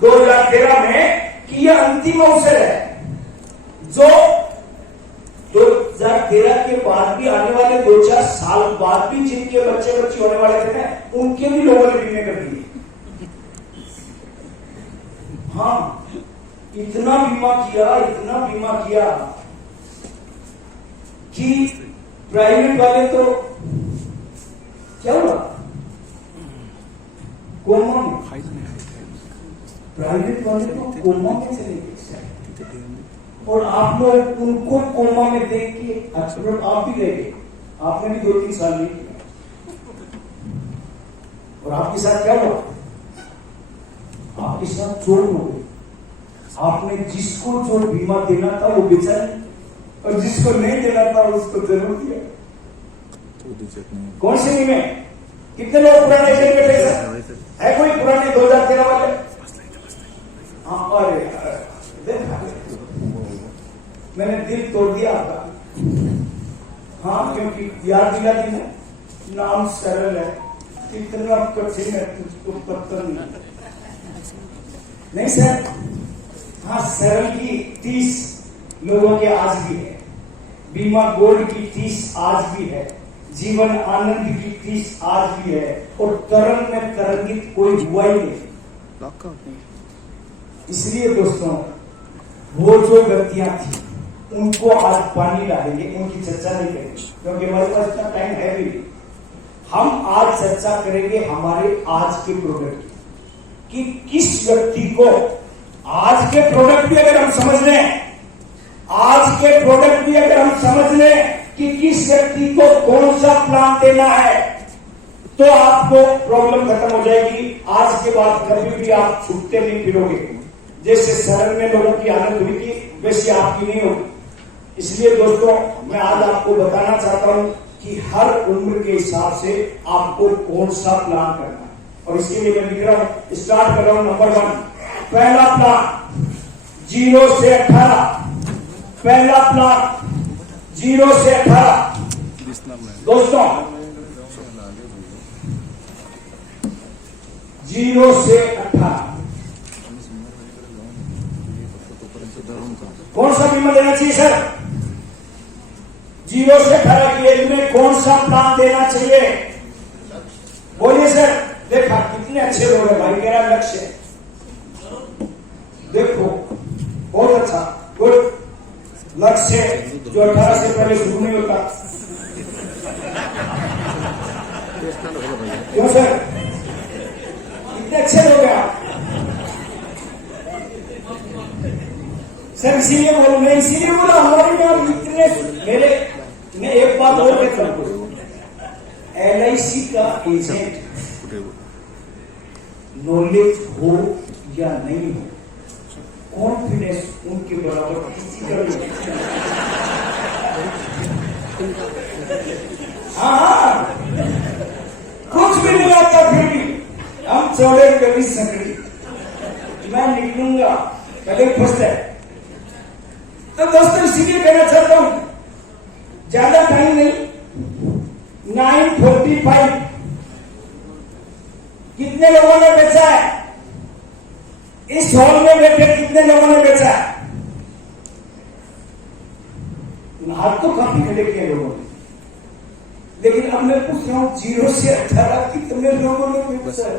2013 में कि यह अंतिम अवसर है। जो 2013 के बाद भी आने वाले 2-4 साल बाद भी जिनके बच्चे बच्ची होने वाले थे ना, उनके भी लोगों ने बीमे कर दिए। हाँ, इतना बीमा किया कि प्राइवेट वाले तो क्या हुआ, कोमा में, प्राइवेट वाले तो कोमा में चले गए। और आप लोग उनको कोमा में देख के आप भी गए, आपने भी 2-3 साल नहीं किया। और आपके साथ क्या हुआ, आपके साथ चोट हो गई। आपने जिसको जो बीमा देना था वो बेचा नहीं, और जिसको नहीं देना था उसको जरूर दिया। कौन से बीमे, कितने लोग पुराने जेल में थे सर? है कोई पुराने 2013 वाले? हाँ, अरे मैंने दिल तोड़ दिया आपका। हाँ, क्योंकि याद दिला दी ना, नाम सरल है, इतना कठिन है तुझको पता नहीं सर। हाँ, सरल की 30 लोगों के आज भी है, बीमा गोल्ड की 30 आज भी है, जीवन आनंद की 30 आज भी है, और तरंग में तरंगित कोई हुआ ही नहीं। इसलिए दोस्तों, वो जो गलतियां थी उनको आज पानी डालेंगे, उनकी चर्चा नहीं करेंगे, क्योंकि हमारे पास इतना टाइम है भी। हम आज चर्चा करेंगे हमारे आज के प्रोडक्ट की, कि किस व्यक्ति को आज के प्रोडक्ट भी अगर हम समझ लें, आज के प्रोडक्ट भी अगर हम समझ लें कि किस व्यक्ति को कौन सा प्लान देना है, तो आपको प्रॉब्लम खत्म हो जाएगी। आज के बाद कभी भी आप छूटते नहीं फिरोगे। जैसे शरण में लोगों की हालत हुई थी, वैसी आपकी नहीं होगी। इसलिए दोस्तों, मैं आज आपको बताना चाहता हूं कि हर उम्र के हिसाब से आपको कौन सा प्लान करना है, और इसके लिए मैं लिख रहा हूं, स्टार्ट कर रहा हूं। नंबर 1, पहला प्लान 0 से 18। पहला प्लान 0 से 18 दोस्तों, 0 से 18 कौन सा बीमा लेना चाहिए सर? 0 से 18 की एज में कौन सा प्लान देना चाहिए? बोलिए सर। देखा कितने अच्छे लोग हैं भाई, मेरा लक्ष्य है। देखो बहुत अच्छा, गुड लक्ष्य जो 18 से पहले शुरू नहीं होता। क्यों सर, इतने अच्छे लोग हैं आप सर? इसीलिए बोला हमारे में इतने मेरे। मैं एक बात और कहता हूं, LIC का एजेंट नॉलेज हो या नहीं हो, कॉन्फिडेंस उनके बराबर किसी का नहीं। हाँ, कुछ भी नहीं आता फिर भी हम चौड़े कभी सकड़ी, मैं निकलूंगा पहले फर्स्ट है। तो दोस्तों, इसीलिए कहना चाहता हूं, ज्यादा टाइम नहीं, 9:45 कितने लोगों ने बेचा है? इस हॉल में बैठे कितने लोगों ने बेचा है? हाथ तो काफी खड़े किए लोगों ने, लेकिन अब मैं पूछ रहा हूं 0 से 18 कितने लोगों ने बेचा है?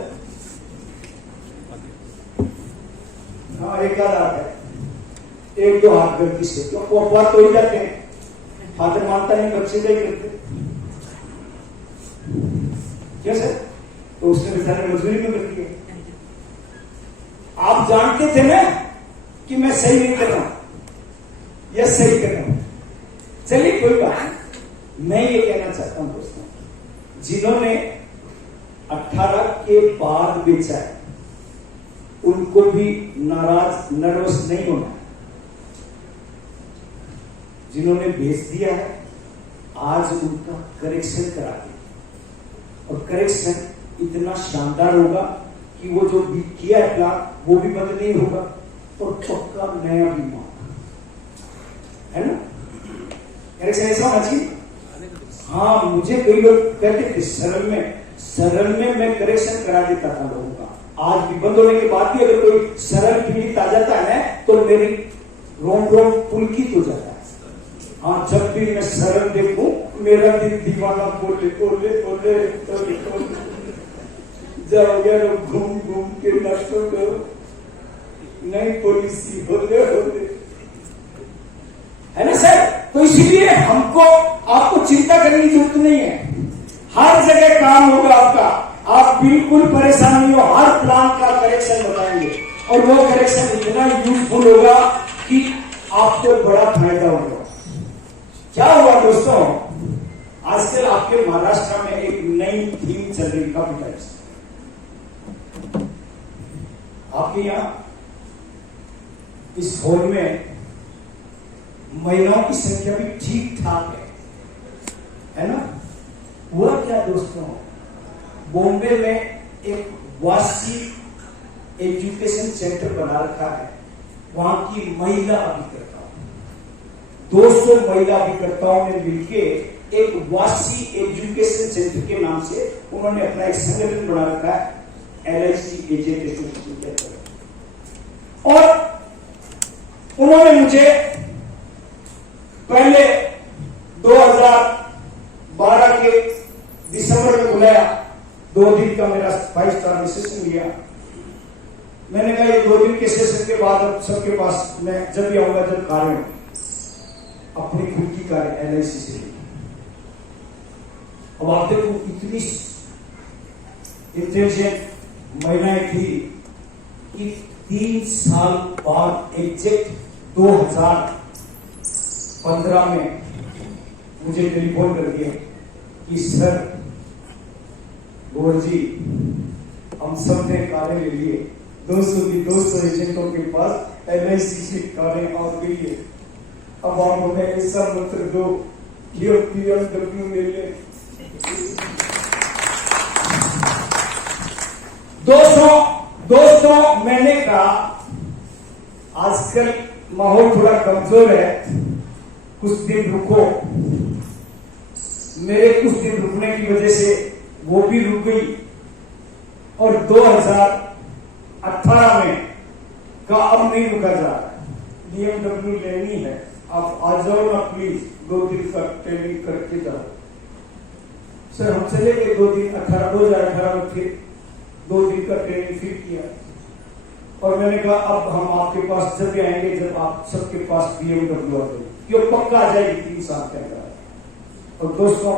हाँ, एक हाथ है, 1-2 हाथ गलती से, तो वो अपवाद तो ही जाते हैं। फादर मानता नहीं, बच्चे नहीं करते क्या सर? तो उसने बेचारे मजदूरी में करती है। आप जानते थे ना कि मैं सही नहीं कर रहा हूं या सही कर रहा हूं। चलिए कोई बात नहीं, मैं ये कहना चाहता हूं दोस्तों, जिन्होंने 18 के बाद बेचा है उनको भी नाराज नर्वस नहीं होना। जिन्होंने बेच दिया है आज उनका करेक्शन करा दिया, और करेक्शन इतना शानदार होगा कि वो जो किया है प्लान वो भी बंद नहीं होगा, और पक्का नया बीमा है ना। करेक्शन ऐसा होना चाहिए। हाँ, मुझे कई लोग कहते थे सरल में मैं करेक्शन करा देता था लोगों का, आज भी बंद होने के बाद भी अगर कोई सरल पीड़ित आ जाता है तो मेरी रोम रोम पुलकित हो जाता है। हाँ, जब भी मैं सरल देखूं मेरा दिल दीवाना बोले बोले बोले बोले जाओगे घूम घूम के नशो करो, नई पॉलिसी होले होले, है ना सर। तो इसीलिए हमको आपको चिंता करने की जरूरत नहीं है, हर जगह काम होगा आपका, आप बिल्कुल परेशान नहीं हो। हर प्लान का करेक्शन बताएंगे और वो करेक्शन इतना यूजफुल होगा कि आपको बड़ा फायदा होगा। क्या हुआ दोस्तों, आजकल आपके महाराष्ट्र में एक नई थीम चल रही है, आपके यहां इस हॉल में महिलाओं की संख्या भी ठीक ठाक है ना। हुआ क्या दोस्तों, बॉम्बे में एक वासी एजुकेशन सेंटर बना रखा है, वहां की महिला अभिकर्ताओं 200 महिला अभिकर्ताओं ने मिलके एक वासी एजुकेशन सेंटर के नाम से उन्होंने अपना एक संगठन बना रखा है, LIC एजेंट एसोसिएशन। और उन्होंने मुझे पहले 2012 के दिसंबर में बुलाया, 2 दिन का मेरा 5 स्टार सेशन लिया। मैंने कहा ये 2 दिन के सेशन के बाद अब सबके पास मैं जब भी आऊंगा जब कार्य अपनी खुद की कार्य LIC से। अब आप देखो इतनी इंटेलिजेंट महिलाएं थी कि 3 साल बाद एग्जैक्ट 2015 में मुझे टेलीफोन कर दिया कि सर गौर जी हम सब ने कारें ले लिए, 200 एजेंटों के पास LIC की कारें आ गई है, अब आप हमें ऐसा मंत्र दो कि BMW ले ले। दोस्तों मैंने कहा आजकल माहौल थोड़ा कमजोर है, कुछ दिन रुको। मेरे कुछ दिन रुकने की वजह से वो भी रुक गई और 2018 में का अब नहीं रुका जा रहा, BMW लेनी है, आप आ जाओ ना प्लीज, 2 दिन का ट्रेनिंग करके जाओ। सर हम चले गए 2 दिन, 2018 में फिर 2 दिन का ट्रेनिंग फिर किया और मैंने कहा अब हम आपके पास जब भी आएंगे जब आप सबके पास BMW आ गई, ये पक्का आ जाएगी 3 साल के अंदर। और दोस्तों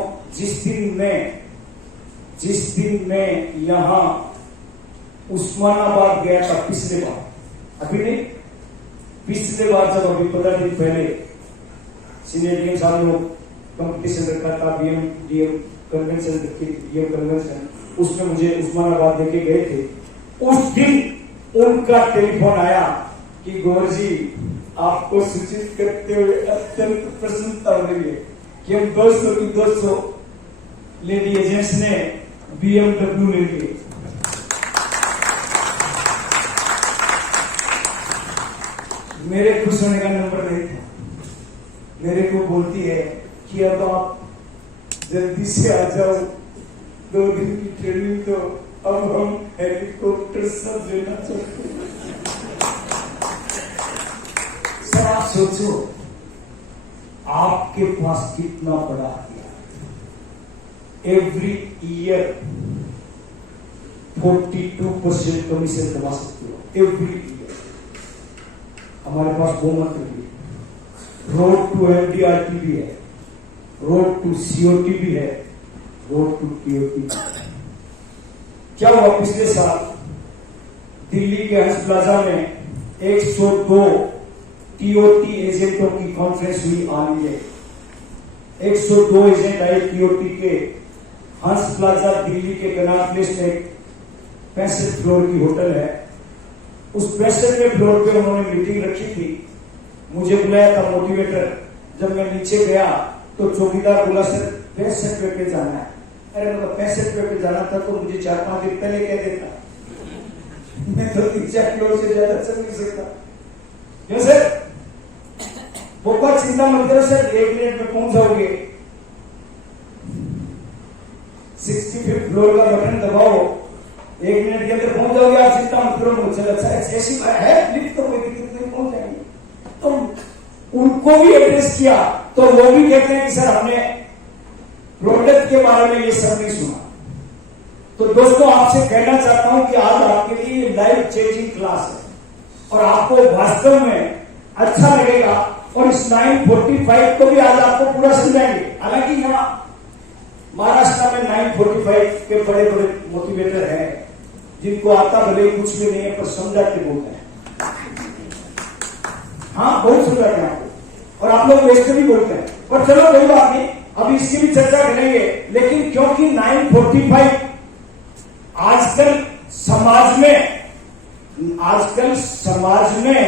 जिस दिन मैं यहां उस्मानाबाद गया था पिछले बार, अभी नहीं, पिछले बार जब अभी 15 दिन पहले सीनियर डीएम साहब लोग कंपटीशन रखा था, BM कन्वेंशन कन्वेंशन, उसमें मुझे उस्मानाबाद लेके गए थे। उस दिन उनका टेलीफोन आया कि गौर जी आपको सूचित करते हुए अत्यंत प्रसन्नता हो रही है कि हम 200 लेडी एजेंट्स ने BMW ले लिए। मेरे खुश होने का नंबर नहीं था, मेरे को बोलती है कि अब आप जल्दी से आ जाओ, 2 दिन की ट्रेनिंग तो अब हम हेलीकॉप्टर सब लेना चाहते हैं। सर आप सोचो आपके पास कितना बड़ा हथियार, एवरी ईयर 42% कमीशन कमा सकते हो, एवरी ईयर। हमारे पास बहुमत भी है, रोड टू MDRT भी है, रोड टू COT भी है, रोड टू TOT। क्या हुआ पिछले साल दिल्ली के हंस प्लाजा में 102 TOT एजेंटों की कॉन्फ्रेंस हुई ऑन ये। 102 एजेंट आए TOT के, हंस प्लाजा दिल्ली के कनाट प्लेस में 65 फ्लोर की होटल है, उस 65वें फ्लोर पे उन्होंने मीटिंग रखी थी। मुझे बुलाया था मोटिवेटर, जब मैं नीचे गया तो चौकीदार बोला सर 65 पे जाना है। अरे मतलब 65 पे जाना था तो मुझे 4-5 दिन पहले कह देता, मैं तो 3-4 किलो से ज्यादा चल नहीं सकता। क्यों सर? बहुत चिंता मत करो सर, 1 मिनट में पहुंच जाओगे। 65 फ्लोर का बटन दबाओ 1 मिनट के अंदर पहुंच जाओगे आप, चिंता मत करो। मुझे अच्छा ऐसी है लिफ्ट तो कोई दिक्कत नहीं, पहुंच जाएंगे। तो उनको भी एड्रेस किया तो वो भी कहते हैं कि सर हमने प्रोडक्ट के बारे में ये सब नहीं सुना। तो दोस्तों आपसे कहना चाहता हूं कि आज आपके लिए लाइफ चेंजिंग क्लास है और आपको वास्तव में अच्छा लगेगा। और इस 945 को भी आज आपको पूरा समझाएंगे। हालांकि यहाँ महाराष्ट्र में 945 के बड़े बड़े मोटिवेटर हैं जिनको आता भले कुछ भी नहीं है पर समझा के बोलते हैं। हाँ बहुत समझाते हैं आपको और आप लोग वैसे भी बोलते हैं। पर चलो कोई बात नहीं, अभी इसकी भी चर्चा करेंगे। लेकिन क्योंकि 945 आजकल समाज में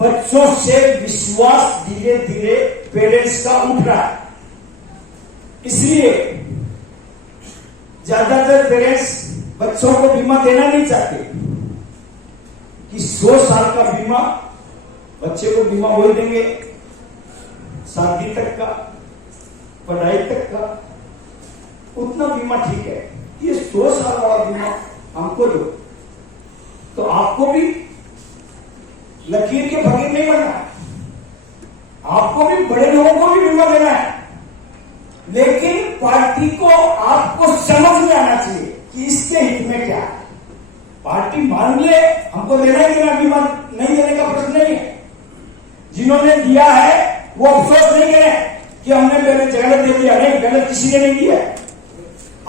बच्चों से विश्वास धीरे धीरे पेरेंट्स का उठ रहा है, इसलिए ज्यादातर पेरेंट्स बच्चों को बीमा देना नहीं चाहते कि 100 साल का बीमा बच्चे को बीमा वही देंगे, शादी तक का, पढ़ाई तक का, उतना बीमा ठीक है। ये 100 साल वाला बीमा हमको दो। तो आपको भी लकीर के फकीर नहीं बनना है, आपको भी बड़े लोगों को भी बीमा देना है। लेकिन पार्टी को आपको समझ में आना चाहिए कि इसके हित में क्या है। पार्टी मान ले हमको देना ही देना, बीमा नहीं देने का प्रश्न नहीं है। जिन्होंने दिया है वो अफसोस नहीं करें कि हमने पहले गलत दे दिया, नहीं, गलत किसी ने नहीं दिया है।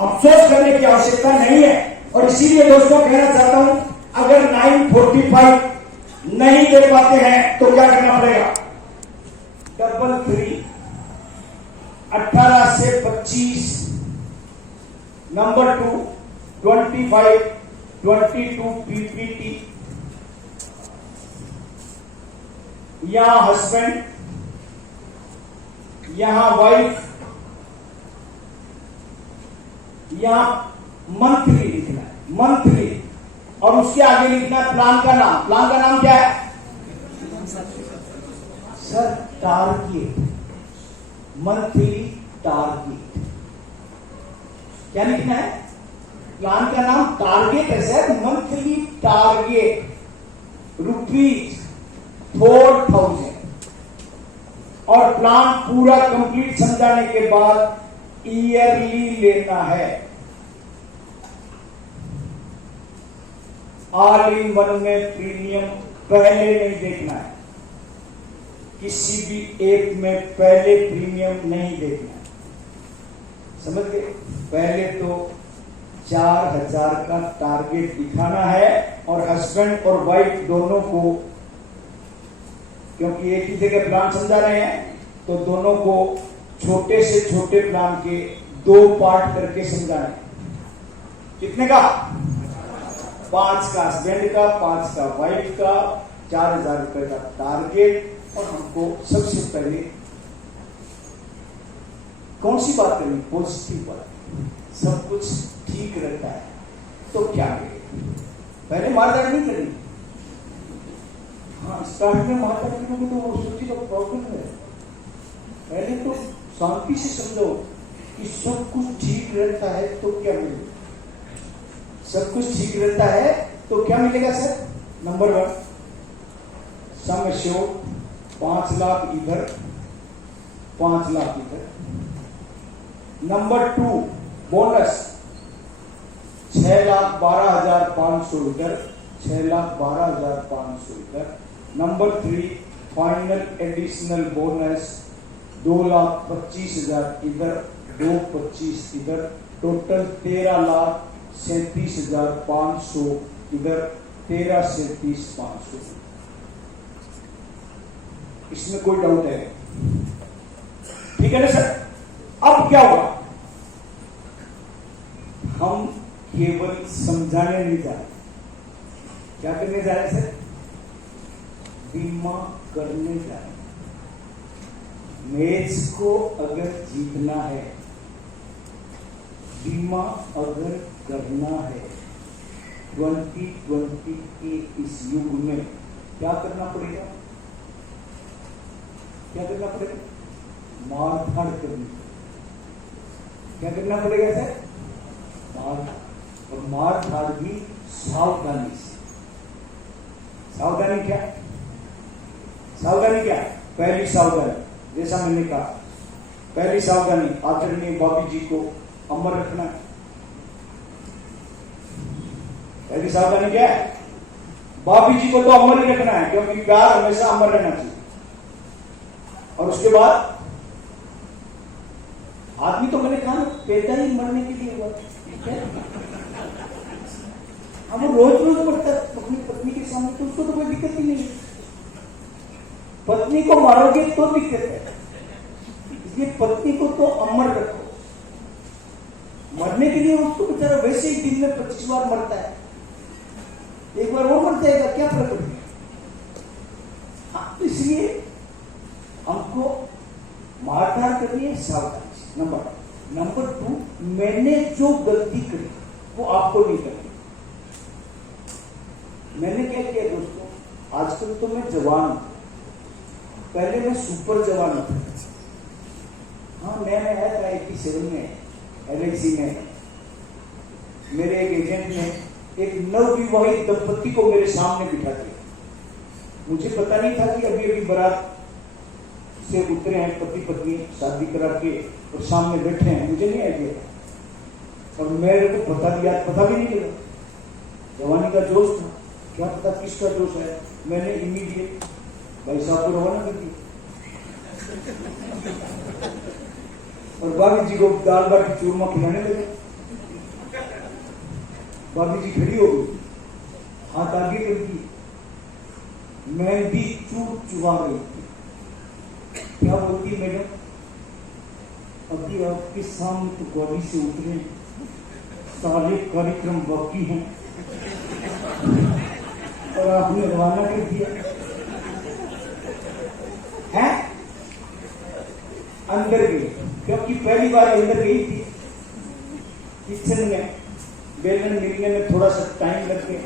अफसोस करने की आवश्यकता नहीं है। और इसीलिए दोस्तों कहना चाहता हूं, अगर 945 नहीं दे पाते हैं तो क्या करना पड़ेगा? 33 18 से 25 नंबर 2 25 22 PPT, यहां हस्बैंड, यहां वाइफ, यहां मंथली लिखना है, मंथली। और उसके आगे लिखना है प्लान का नाम। प्लान का नाम क्या है सर? Target, monthly target. क्या लिखना है? प्लान का नाम टारगेट है सर, मंथली टारगेट ₹4000। और प्लान पूरा कंप्लीट समझाने के बाद ईयरली लेना है। ऑल इन वन में प्रीमियम पहले नहीं देखना है, किसी भी एक में पहले प्रीमियम नहीं देखना है, समझ गए? पहले तो 4000 का टारगेट दिखाना है और हस्बैंड और वाइफ दोनों को, क्योंकि एक ही जगह प्लान समझा रहे हैं तो दोनों को छोटे से छोटे प्लान के 2 पार्ट करके समझाने। कितने का? 5 का हस्बैंड का, 5 का वाइफ का, 4000 रुपए का टारगेट। और हमको सबसे पहले कौन सी बात करनी? पॉजिटिव बात। सब कुछ ठीक रहता है तो क्या करें? पहले मारदार नहीं करनी। हाँ, स्टार्ट में मारदार करोगे तो वो सोची तो प्रॉब्लम है। पहले तो शांति से समझो कि सब कुछ ठीक रहता है तो क्या मिलेगा? सब कुछ ठीक रहता है तो क्या मिलेगा sir? Number 1 sum assured, 5 lakh इधर, 5 लाख इधर। नंबर 2 बोनस, 6,12,500 इधर, 6,12,500 इधर। नंबर 3 फाइनल एडिशनल बोनस, 2,25,000 इधर, 2,25,000 इधर। टोटल 13,37,500 इधर, 13,37,500। इसमें कोई डाउट है? ठीक है ना सर? अब क्या होगा? हम केवल समझाने नहीं जा रहे। क्या करने जा रहे सर? बीमा करने जा रहे। मैच को अगर जीतना है, बीमा अगर करना है 2020 के इस युग में, क्या करना पड़ेगा? क्या करना पड़ेगा? मारधाड़ करनी। क्या करना पड़ेगा सर? मारधाड़। और मार धाड़ भी सावधानी से। सावधानी क्या? सावधानी क्या? पहली सावधानी जैसा मैंने कहा, पहली सावधानी आदरणीय बाबी जी को अमर रखना है। पहली सावधानी क्या है? बाबी जी को तो अमर ही रखना है, क्योंकि प्यार हमेशा अमर रहना चाहिए। और उसके बाद आदमी तो मैंने कहा पैदा ही मरने के लिए हुआ, हम रोज रोज मरता है अपनी पत्नी के सामने, तो उसको तो कोई दिक्कत ही नहीं है। पत्नी को मारोगे तो दिक्कत है, इसलिए पत्नी को तो अमर रखो। मरने के लिए उसको बेचारा वैसे ही दिन में 25 बार मरता है, एक बार वो मर जाएगा, क्या फर्क पड़ेगा? हाँ, इसलिए हमको मारधाड़ करनी है सावधानी से। नंबर 2, मैंने जो गलती करी वो आपको नहीं करनी। मैंने क्या किया दोस्तों, आजकल तो मैं जवान हूं, पहले मैं सुपर जवान था। हाँ, नया नया आया था 87 में LIC में। मेरे एक एजेंट ने एक नवविवाहित दंपति को मेरे सामने बिठा दिया। मुझे पता नहीं था कि अभी अभी बारात से उतरे हैं पति पत्नी, शादी करा के और सामने बैठे हैं, मुझे नहीं आइडिया था। और मेरे को पता भी नहीं लगा, जवानी का जोश था, क्या पता किसका जोश है। मैंने इमीडिएट भाई साहब को रवाना कर दिया और बाबी जी को दाल बाटी चूरमा खिलाने लगे। बाबी जी खड़ी हो गई, हाथ आगे कर दी, मैं भी चुवा गई। क्या बोलती मैडम, अभी आपके सामने तो गौरी से उतरे, सारे कार्यक्रम बाकी हैं और आपने रवाना कर दिया है। अंदर गई, क्योंकि पहली बार अंदर गई थी। किचन में बेलन मिलने में थोड़ा सा टाइम लग गया,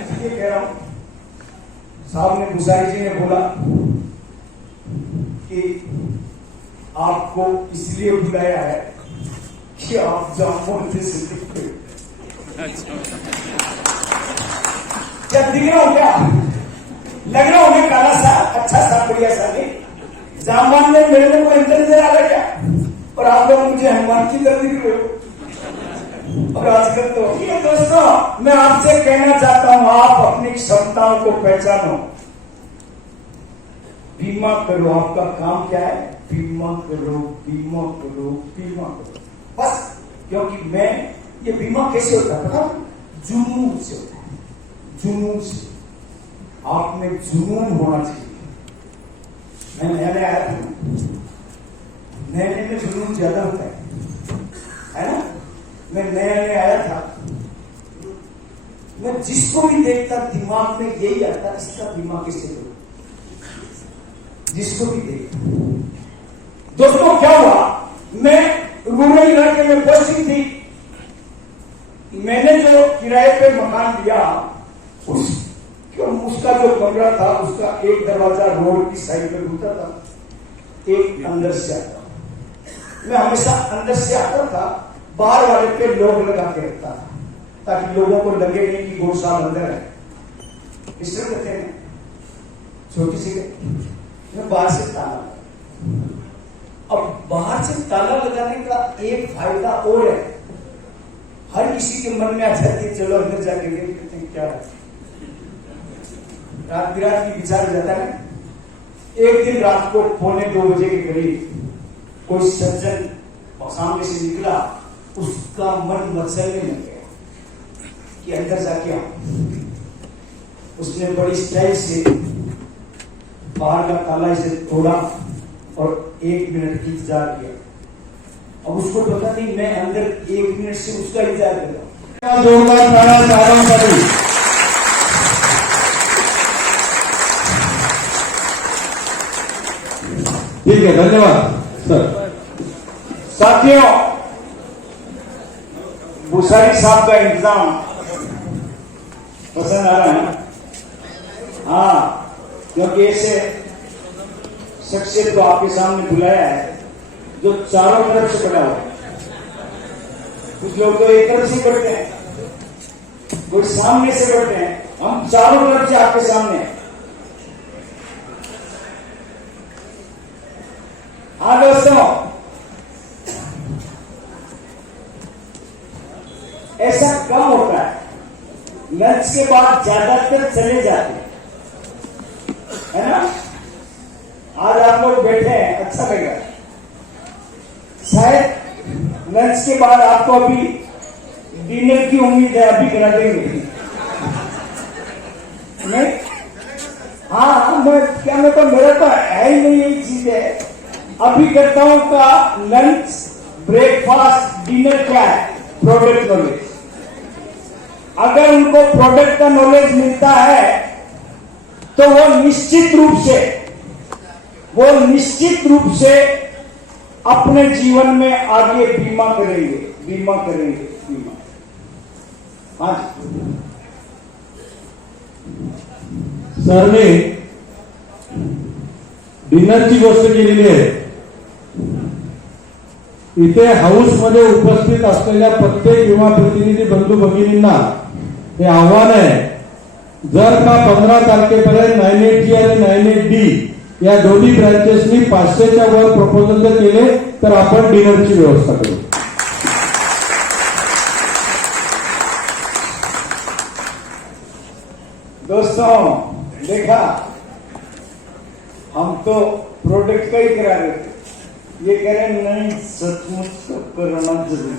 इसलिए कह रहा हूं। साहब ने, भूसारी जी ने बोला कि आपको इसलिए बुलाया है कि आप जामुन से दिखते हो। क्या दिख रहा हूं? क्या लग रहा हूं? काला सा, अच्छा सा, बढ़िया सा नहीं? जामुन में मेरे में कोई अंतर नजर आ रहा है क्या? और आप लोग मुझे हनुमान की तरह दिख रहे हो। और आजकल तो ये दोस्तों, मैं आपसे कहना चाहता हूं, आप अपनी क्षमताओं को पहचानो, बीमा करो। आपका काम क्या है? बीमा करो, बीमा करो, बीमा करो, बस। क्योंकि मैं ये बीमा कैसे होता है पता? जुनून से होता है, जुनून से। आप में जुनून होना चाहिए। मैं नया नया आया था, नए में जुनून ज्यादा होता है ना? मैं नया नया आया था, मैं जिसको भी देखता दिमाग में यही आता, इसका बीमा कैसे करो, जिसको भी देखता। दोस्तों क्या हुआ, मैं रूरल इलाके में पोस्टिंग थी, मैंने जो किराए पे मकान लिया उसका जो कमरा था, उसका एक दरवाजा रोड की साइड में खुलता था, एक अंदर से आता। मैं हमेशा अंदर से आता था, बाहर वाले पे लोग लगा के रखता था, ताकि लोगों को लगे नहीं कि गौशाला अंदर है। इस तरह कहते हैं, छोटी सी मैं बाहर से ताला। अब बाहर से ताला लगाने का एक फायदा और है, हर किसी के मन में आ जाती है, चलो अंदर जाके देखते हैं क्या है। रात बिरात की विचार जाता है। एक दिन रात को 1:45 बजे के करीब कोई सज्जन सामने से निकला, उसका मन मचलने लग गया कि अंदर जाके आओ। उसने बड़ी स्टाइल से बाहर का ताला इसे तोड़ा और 1 मिनट की इंतजार किया। अब उसको पता नहीं, मैं अंदर 1 मिनट से उसका इंतजार कर रहा हूं। जोरदार ताड़ा ताड़ों करूं। ठीक है, धन्यवाद सर। साथियों, भूसारी साहब का इंतजाम पसंद आ रहा है? हाँ, क्योंकि ऐसे शख्सियत को आपके सामने बुलाया है जो चारों तरफ से बड़ा हो। कुछ लोग तो एक तरफ से बढ़ते हैं, कुछ सामने से बढ़ते हैं। हम चारों तरफ से आपके सामने हैं। हाँ दोस्तों, ऐसा कम होता है, लंच के बाद ज्यादातर चले जाते हैं, है ना। आज आप लोग बैठे हैं, अच्छा लगा। शायद लंच के बाद आपको अभी डिनर की उम्मीद है, अभी करा देंगे नहीं? हाँ, मैं क्या मैं तो मेरा तो है ही नहीं, यही चीज है। अभी करता हूं का लंच, ब्रेकफास्ट, डिनर क्या है? Product knowledge. अगर उनको प्रोडक्ट का नॉलेज मिलता है तो वो निश्चित रूप से अपने जीवन में आगे बीमा करेंगे। हाँ जी सर ने डिनरची गोष्ट केलेली आहे। इथे हाऊसमध्ये उपस्थित असलेल्या प्रत्येक युवा प्रतिनिधी बंधू भगिनींना हे आव्हान आहे, जर का 15 तारखेपर्यंत 98G आणि 98D या दोन्ही ब्रँचेसनी 500च्या वर प्रपोजल जर केले तर आपण डिनरची व्यवस्था करू। दोस्तों देखा, हम तो प्रोडक्ट का ही करा रहे थे, ये कह रहे नहीं सचमुच तो करना जरूरी।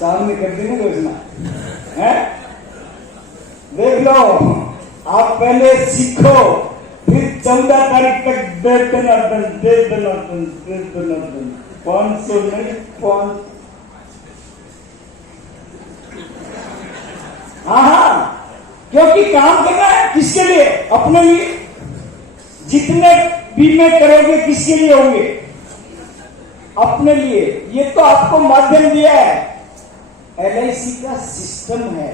सामने कर देंगे योजना है। देख लो, आप पहले सीखो, फिर 14 तारीख तक दे देना 500 नहीं 5। हाँ, क्योंकि काम करना है किसके लिए? अपने लिए। जितने बीमे करोगे किसके लिए होंगे? अपने लिए। ये तो आपको माध्यम दिया है, LIC का सिस्टम है,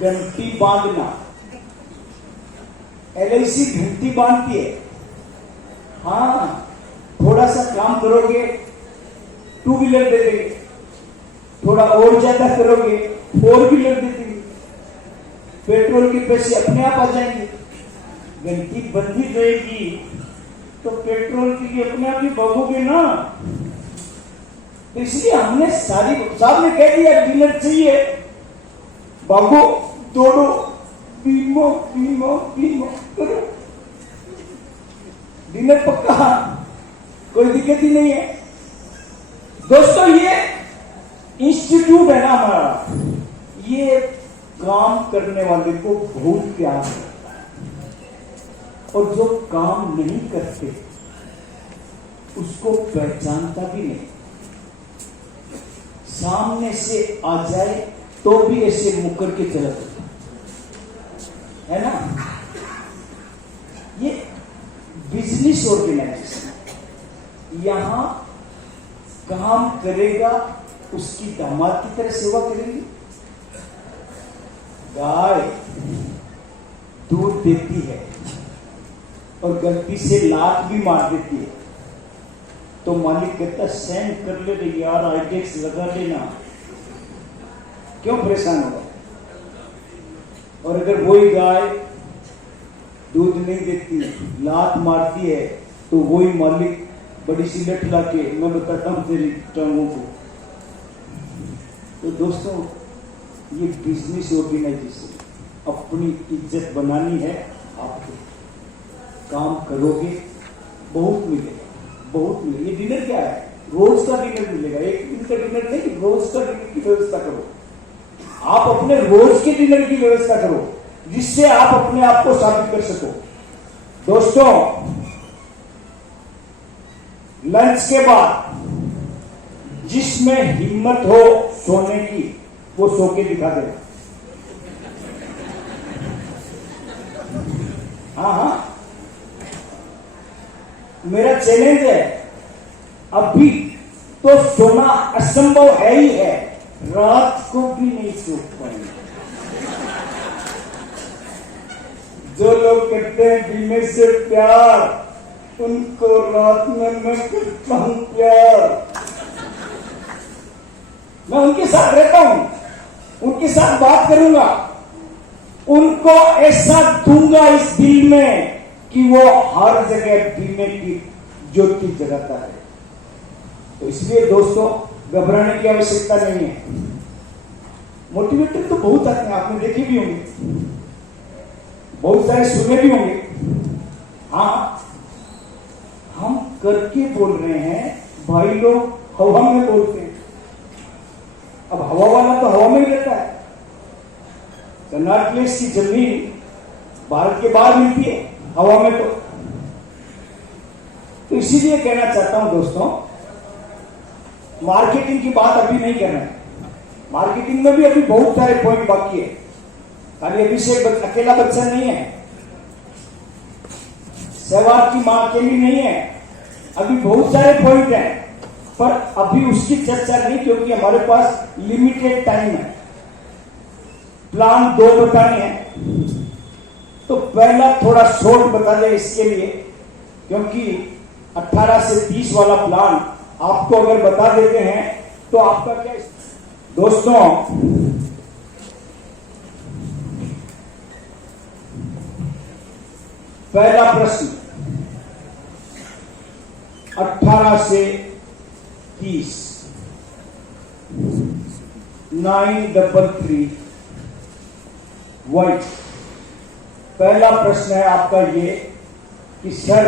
घंटी बांधना। LIC घंटी बांधती है। हाँ, थोड़ा सा काम करोगे 2 व्हीलर दे देंगे, थोड़ा और ज्यादा करोगे 4 व्हीलर दे देंगे, पेट्रोल के पैसे अपने आप आ जाएंगे। घंटी बंदी रहेगी तो पेट्रोल के लिए अपने आप ही भगोगे ना। तो इसलिए हमने साहब ने कह दिया डिनर चाहिए, भागो दौड़ो, बीमो करो। डिनर पक्का, कोई दिक्कत ही नहीं है। दोस्तों, ये इंस्टीट्यूट है ना हमारा, ये काम करने वाले को बहुत प्यार करता है, और जो काम नहीं करते उसको पहचानता भी नहीं। सामने से आ जाए तो भी ऐसे मुकर के चला जाता है ना। ये बिजनेस ऑर्गेनाइजेशन यहां काम करेगा, उसकी दामाद की तरह सेवा करेगी। गाय दूध देती है और गलती से लात भी मार देती है, तो मालिक कहता सेंड कर ले रे यार, आइडेक्स लगा लेना, क्यों परेशान होगा। और अगर वही गाय दूध नहीं देती, लात मारती है, तो वही मालिक बड़ी सी लठ ला के मैं बताता हूं तेरी टांगों को। तो दोस्तों, ये बिजनेस ऑर्गेनाइजेशन अपनी इज्जत बनानी है। आपको काम करोगे बहुत मिलेगा। ये डिनर क्या है? रोज का डिनर मिलेगा, एक दिन का डिनर नहीं, रोज का डिनर की व्यवस्था करो। आप अपने रोज के डिनर की व्यवस्था करो, जिससे आप अपने आप को साबित कर सको। दोस्तों, लंच के बाद जिसमें हिम्मत हो सोने की, वो सो के दिखा दे। हाँ, मेरा चैलेंज है, अभी तो सोना असंभव है ही है, रात को भी नहीं सो पाएंगे। जो लोग कहते हैं बीमे से प्यार, उनको रात में मैं करता हूं प्यार। मैं उनके साथ रहता हूं, उनके साथ बात करूंगा, उनको ऐसा दूंगा इस दिल में कि वो हर जगह बीमे की ज्योति जगाता है। तो इसलिए दोस्तों घबराने की आवश्यकता नहीं है। मोटिवेटर तो बहुत आते हैं, आपने देखे भी होंगे, बहुत सारे सुने भी होंगे। हाँ, हम करके बोल रहे हैं, भाई लोग हवा में बोलते हैं। अब हवा वाला तो हवा में ही रहता है। कर्नाट प्लेस की जमीन भारत के बाहर मिलती है, हवा में तो इसीलिए कहना चाहता हूं दोस्तों, मार्केटिंग की बात अभी नहीं करना है। मार्केटिंग में भी अभी बहुत सारे पॉइंट बाकी है। खाली अभिषेक अकेला बच्चन नहीं है, सहवाग की मां अकेली नहीं है, अभी बहुत सारे पॉइंट हैं, पर अभी उसकी चर्चा नहीं, क्योंकि हमारे पास लिमिटेड टाइम है। प्लान 2 बताने हैं, तो पहला थोड़ा शॉर्ट बता दें इसके लिए, क्योंकि 18 से 30 वाला प्लान आपको अगर बता देते हैं तो आपका क्या। दोस्तों, पहला प्रश्न 18 से 30 933 वाइट। पहला प्रश्न है आपका ये कि सर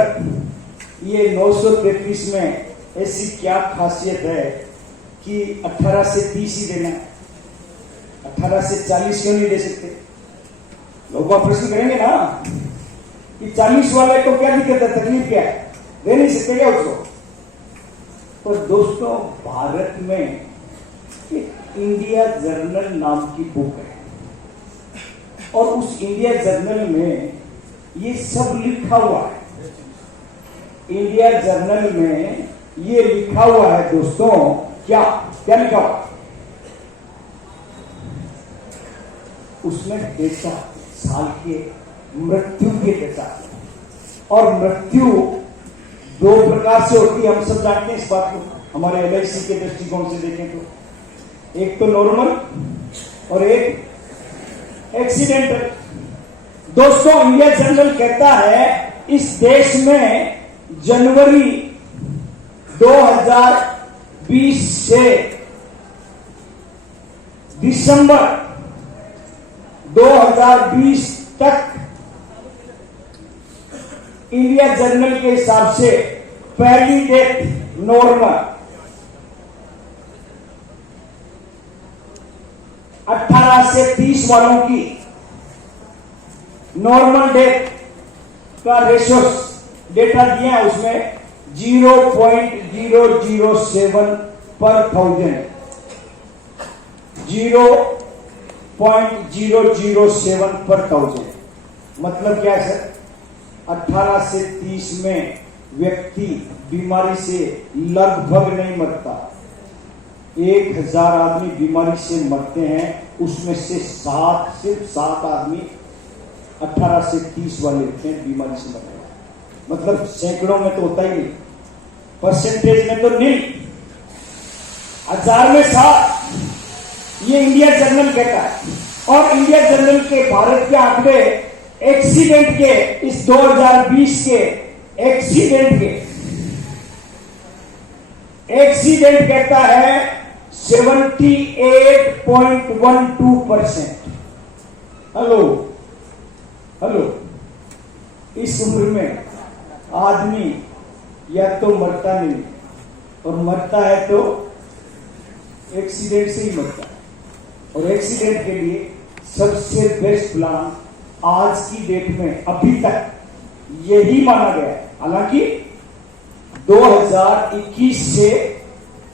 ये 933 में ऐसी क्या खासियत है कि 18 से 30 ही देना है, 18 से 40 क्यों नहीं दे सकते? लोग प्रश्न करेंगे ना कि 40 वाले को क्या दिक्कत है, तकलीफ क्या है, दे नहीं सकते क्या उसको? पर दोस्तों, भारत में एक इंडिया जर्नल नाम की बुक है, और उस इंडिया जर्नल में ये सब लिखा हुआ है। इंडिया जर्नल में ये लिखा हुआ है दोस्तों, क्या क्या लिखा हुआ? उसमें डेटा, साल के मृत्यु के डेटा, और मृत्यु 2 प्रकार से होती है, हम सब जानते हैं इस बात को। हमारे LIC के दृष्टिकोण से देखें तो एक तो नॉर्मल और एक एक्सीडेंटल। दोस्तों, इंडिया जर्नल कहता है इस देश में जनवरी 2020 से दिसंबर 2020 तक इंडिया जर्नल के हिसाब से पहली डेथ नॉर्मल, 18 से 30 वालों की नॉर्मल डेथ का रेशियो डेटा दिया है, उसमें 0.007 पर 1000, 0.007 पर 1000। मतलब क्या है सर? 18 से 30 में व्यक्ति बीमारी से लगभग नहीं मरता। 1000 आदमी बीमारी से मरते हैं, उसमें से सिर्फ 7 आदमी 18 से 30 वाले होते हैं बीमारी से मरते हैं। मतलब सैकड़ों में तो होता ही नहीं, परसेंटेज में तो नहीं, 1000 में 7। ये इंडिया जर्नल कहता है। और इंडिया जर्नल के भारत के आंकड़े एक्सीडेंट के, इस 2020 के एक्सीडेंट कहता है 78.12%। हेलो, इस उम्र में आदमी या तो मरता नहीं, और मरता है तो एक्सीडेंट से ही मरता है। और एक्सीडेंट के लिए सबसे बेस्ट प्लान आज की डेट में अभी तक यही माना गया है। हालांकि 2021 से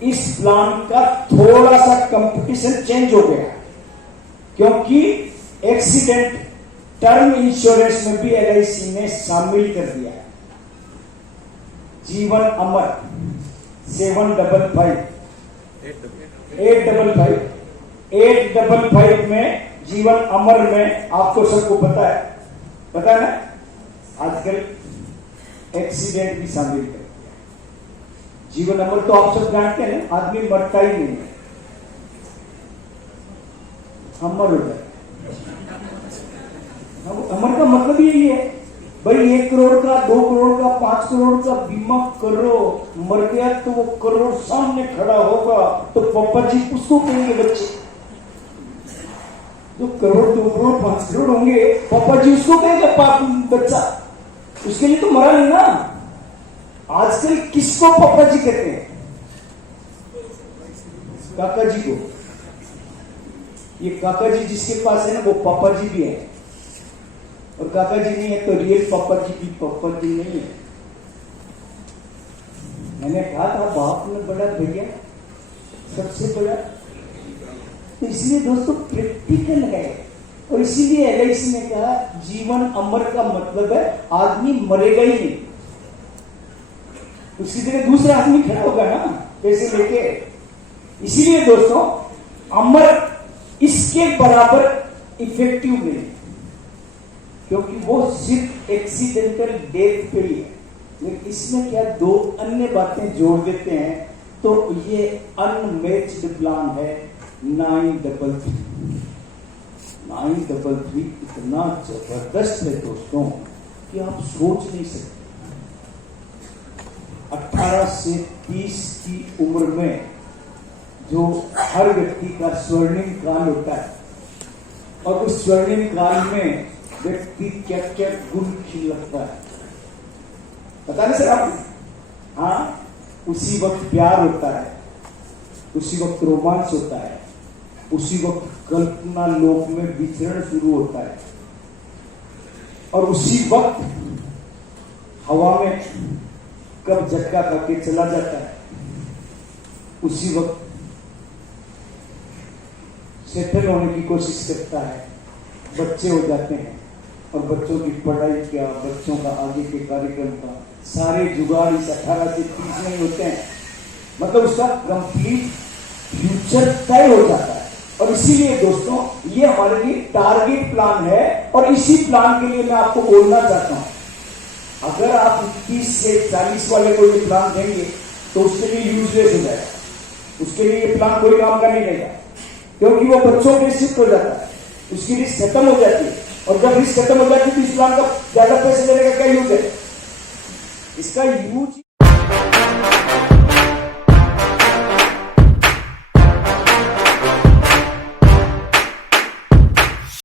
इस प्लान का थोड़ा सा कंपटीशन चेंज हो गया, क्योंकि एक्सीडेंट टर्म इंश्योरेंस में भी LIC ने शामिल कर दिया है। जीवन अमर 755 855 में जीवन अमर में आपको सबको पता है ना, आजकल एक्सीडेंट भी शामिल कर दिया। जीवन अमर तो आप सब जानते हैं, आदमी मरता ही नहीं है, अमर हो जाए। अमर का मतलब यही है भाई, 1 करोड़ का, 2 करोड़ का, 5 करोड़ का बीमा करो, मर गया तो वो करोड़ सामने खड़ा होगा, तो पापा जी उसको कहेंगे बच्चे। जो करोड़, 2 करोड़, 5 करोड़ होंगे, पापा जी उसको कहेंगे बच्चा। उसके लिए तो मरा नहीं ना। आजकल किसको पापा जी कहते हैं? काका जी को। ये काका जी जिसके पास है ना, वो पापा जी भी है, और काका जी नहीं है तो रियल पापा जी भी पापा जी नहीं है। मैंने कहा था बाप में बड़ा भैया सबसे बड़ा, तो इसलिए दोस्तों प्रैक्टिकल है। और इसीलिए एलआईसी ने कहा जीवन अमर का मतलब है आदमी मरेगा ही नहीं, उसकी जगह दूसरा आदमी खड़ा होगा ना पैसे लेके। इसीलिए दोस्तों अमर इसके बराबर इफेक्टिव नहीं, क्योंकि वो सिर्फ एक्सीडेंटल डेथ पे ही है। लेकिन इसमें क्या 2 अन्य बातें जोड़ देते हैं, तो ये अनमैच्ड प्लान है 933। 933 इतना जबरदस्त है दोस्तों कि आप सोच नहीं सकते। 18 से 30 की उम्र में जो हर व्यक्ति का स्वर्णिम काल होता है, और उस स्वर्णिम काल में व्यक्ति क्या क्या गुण खिलता है पता नहीं सर आप? हाँ, उसी वक्त प्यार होता है, उसी वक्त रोमांस होता है, उसी वक्त कल्पना लोक में विचरण शुरू होता है, और उसी वक्त हवा में कब झटका करके चला जाता है, उसी वक्त सेटल होने की कोशिश करता है, बच्चे हो जाते हैं, और बच्चों की पढ़ाई क्या, बच्चों का आगे के कार्यक्रम का सारे जुगाड़ इस 18 से 30 में होते हैं। मतलब उसका कंप्लीट फ्यूचर तय हो जाता है। और इसीलिए दोस्तों ये हमारे लिए टारगेट प्लान है, और इसी प्लान के लिए मैं आपको बोलना चाहता हूं, अगर आप 30 से 40 वाले को ये प्लान देंगे तो उसके लिए यूजलेस हो जाएगा, उसके लिए ये प्लान कोई काम का नहीं रहेगा, क्योंकि वो बच्चों के शिफ्ट हो जाता है, उसकी रिस्क खत्म हो जाती है। और जब रिस्क खत्म हो जाती है तो इस प्लान का ज्यादा पैसे लेने का क्या यूज है? इसका यूज